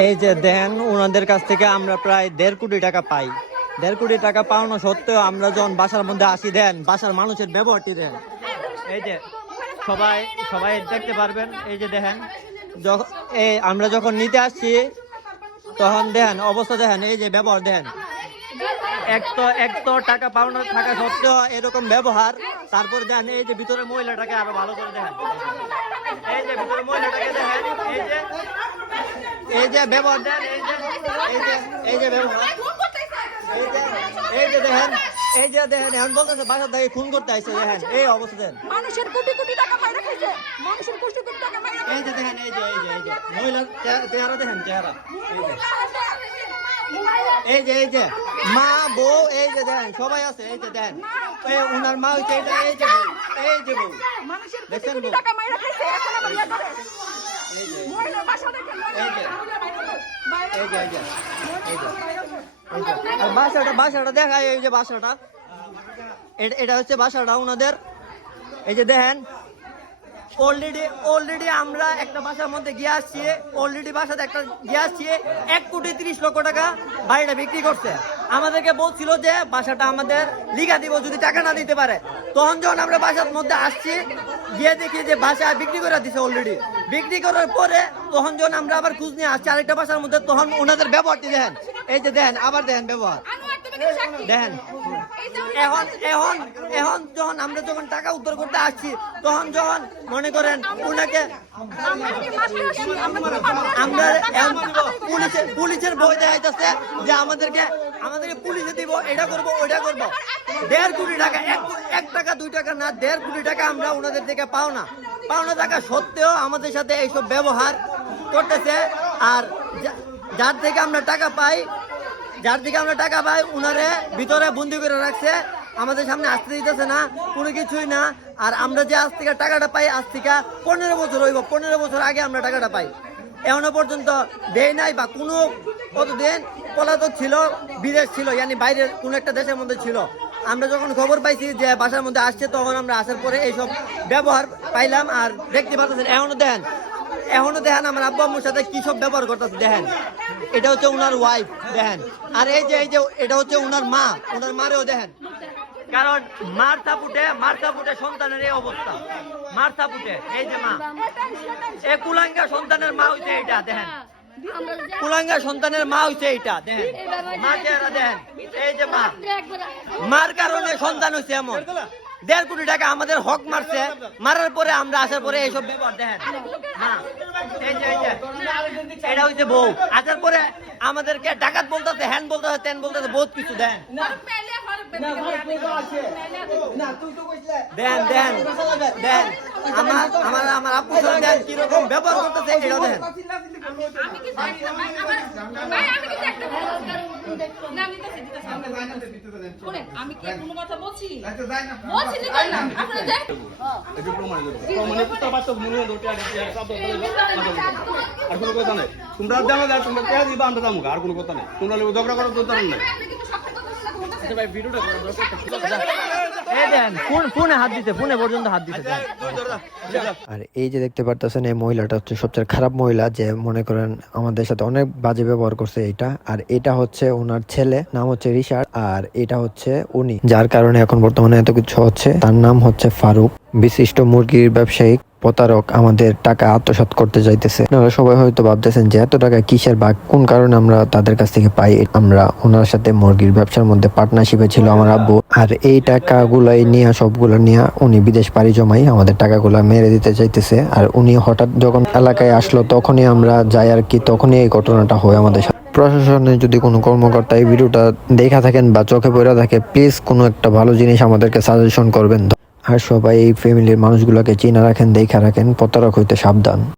এই যে দেন ওনাদের কাছ থেকে আমরা প্রায় দেড় কোটি টাকা পাই। দেড় কোটি টাকা পাওয়ানো সত্ত্বেও আমরা যখন বাসার মধ্যে আসি, দেন, বাসার মানুষের ব্যবহারটি দেন। এই যে, সবাই সবাই দেখতে পারবেন, এই যে দেখেন যখন এই আমরা যখন নিতে আসছি, তখন দেন, অবস্থা দেখেন, এই যে ব্যবহার দেখেন এক তো এক তো টাকা পাওয়ানো থাকা সত্ত্বেও এরকম ব্যবহার। তারপর দেখেন এই যে ভিতরে মহিলাটাকে আরও ভালো করে দেখেন। এই যে ভিতরে মহিলাটাকে দেখেন এই যে এই যে ব্যবহার দেন এই যে এই ব্যবহার। এই যে দেখেন এই যে দেখেন এখন বলতেছে বাসার খুন করতে আইছে দেখেন এই অবস্থা দেন মানুষের কোটি কোটি টাকা মাইরা খাইছে। মানুষের কোটি কোটি টাকা মাইরা এই যে দেখেন এই যে এই যে এই যে মহিলার চেহারা দেখেন চেহারা। এই যে। এই যে মা বউ এই যে দেখেন সবাই আছে এই যে দেখেন এই উনার মা হইছে এটা এই যে বউ এই যে বউ। দেখছেন বউ? এই যে। এই যে। এই যে এই যে। এই যে এই যে। আর বাসাটা বাসাটা দেখায় এই যে বাসাটা। এটা- এটা হচ্ছে বাসাটা ওনাদের এই যে দেখেন অলরেডি অলরেডি আমরা একটা বাসার মধ্যে গিয়ে আসছি। অলরেডি বাসাতে একটা গিয়ে আসছি। এক কোটি তিরিশ লক্ষ টাকা বাড়িটা বিক্রি করছে। আমাদেরকে বলছিল যে বাসাটা আমাদের লিখা দিব যদি টাকা না দিতে পারে। তখন যখন আমরা বাসার মধ্যে আসছি, গিয়ে দেখি যে বাসা বিক্রি করে দিছে অলরেডি বিক্রি করার পরে তখন যখন আমরা আবার খোঁজ নিয়ে আসছি আরেকটা বাসার মধ্যে, তখন ওনাদের ব্যবহারটি দেখেন। এই যে দেখেন, আবার দেখেন ব্যবহার। দেখেন। এখন এখন এখন যখন আমরা যখন টাকা উদ্ধার করতে আসছি তখন যখন মনে করেন ওনাকে আমরা পুলিশের পুলিশের বই দেখাইতেছে যে আমাদেরকে আমাদেরকে পুলিশে দিব এটা করব ওইটা করব। দেড় কোটি টাকা এক টাকা দুই টাকা না দেড় কোটি টাকা আমরা ওনাদের থেকে পাও না। পাওনা টাকা সত্ত্বেও আমাদের সাথে এইসব ব্যবহার করতেছে। আর যার থেকে আমরা টাকা পাই যার দিকে আমরা টাকা পাই, উনারে ভিতরে বন্দি করে রাখছে। আমাদের সামনে আসতে দিতেছে না, কোনো কিছুই না। আর আমরা যে আজ থেকে টাকাটা পাই, আজ থেকে পনেরো বছর হইব, পনেরো বছর আগে আমরা টাকাটা পাই। এখনও পর্যন্ত দেয় নাই বা কোনো কতদিন পলাতক ছিল, বিদেশ ছিল, ইয়ানি বাইরের কোনো একটা দেশের মধ্যে ছিল। আমরা যখন খবর পাইছি যে বাসার মধ্যে আসছে, তখন আমরা আসার পরে এইসব ব্যবহার পাইলাম, আর দেখতে পাচ্ছেন, এখনও দেন। এখনও দেখেন আমার আব্বু আম্মুর সাথে কি সব ব্যবহার করতেছে, দেখেন। এটা হচ্ছে ওনার ওয়াইফ দেখেন। আর এই যে এই যে, এটা হচ্ছে ওনার মা ওনার মারেও দেখেন। কারণ মার সাপুটে মার সাপুটে সন্তানের এই অবস্থা। মার সাপুটে এই যে মা। এই কুলাঙ্গা সন্তানের মা হইছে এটা দেখেন। কুলাঙ্গা সন্তানের মা হইছে এইটা, দেখেন। মা চেহারা, দেখেন। এই যে মা। মার কারণে সন্তান হয়েছে এমন। দেড় কোটি টাকা আমাদের হক মারছে। মারার পরে আমরা আসার পরে এইসব দেখেন। এটা হচ্ছে বউ। আসার পরে আমাদেরকে ডাকাত বলতেছে, হ্যান বলতেছে তেন বলতেছে, বহুত কিছু, দেন। দেন দেন। দেন। আমার আমার আমার আপু দেন কীরকম ব্যবহার করতেছে এটাও দেন। আমি কি কোনো কথা বলছি? বলছি না। আপনারা দেখ একটু প্রমাণ প্রমাণে তো তার মনে হয় দুটো আগে আর কোনো কথা নেই। তোমরা জানো না তোমরা কে দিবা আমরা আর কোনো কথা নেই। তোমরা ঝগড়া করার দরকার নেই এই দেন ফোন ফোনে হাত দিতে ফোনে পর্যন্ত হাত দিতে দেন। আর এই যে দেখতে পারতেছেন এই মহিলাটা হচ্ছে সবচেয়ে খারাপ মহিলা যে মনে করেন আমাদের সাথে অনেক বাজে ব্যবহার করছে এটা আর এটা হচ্ছে ওনার ছেলে নাম হচ্ছে রিশার্ড আর এটা হচ্ছে উনি। যার কারণে এখন বর্তমানে এত কিছু হচ্ছে। তার নাম হচ্ছে ফারুক। বিশিষ্ট মুরগির ব্যবসায়িক প্রতারক আমাদের টাকা আত্মসাৎ করতে চাইতেছে সবাই হয়তো ভাবতেছেন যে এত টাকা কিসের বা কোন কারণে আমরা তাদের কাছ থেকে পাই? আমরা ওনার সাথে মুরগির ব্যবসার মধ্যে পার্টনারশিপে ছিল আমার আব্বু। আর এই টাকাগুলাই নিয়ে, সবগুলো নিয়ে উনি বিদেশ পাড়ি জমাই আমাদের টাকাগুলো মেরে দিতে চাইতেছে আর উনি হঠাৎ যখন এলাকায় আসলো, তখনই আমরা যাই আর কি, তখনই এই ঘটনাটা হয় আমাদের সাথে। প্রশাসনের যদি কোনো কর্মকর্তা এই ভিডিওটা দেখা থাকেন বা চোখে পড়ে থাকে প্লিজ কোনো একটা ভালো জিনিস আমাদেরকে সাজেশন করবেন। আর সবাই এই ফ্যামিলির মানুষগুলোকে চিনা রাখেন দেখা রাখেন প্রতারক হইতে সাবধান।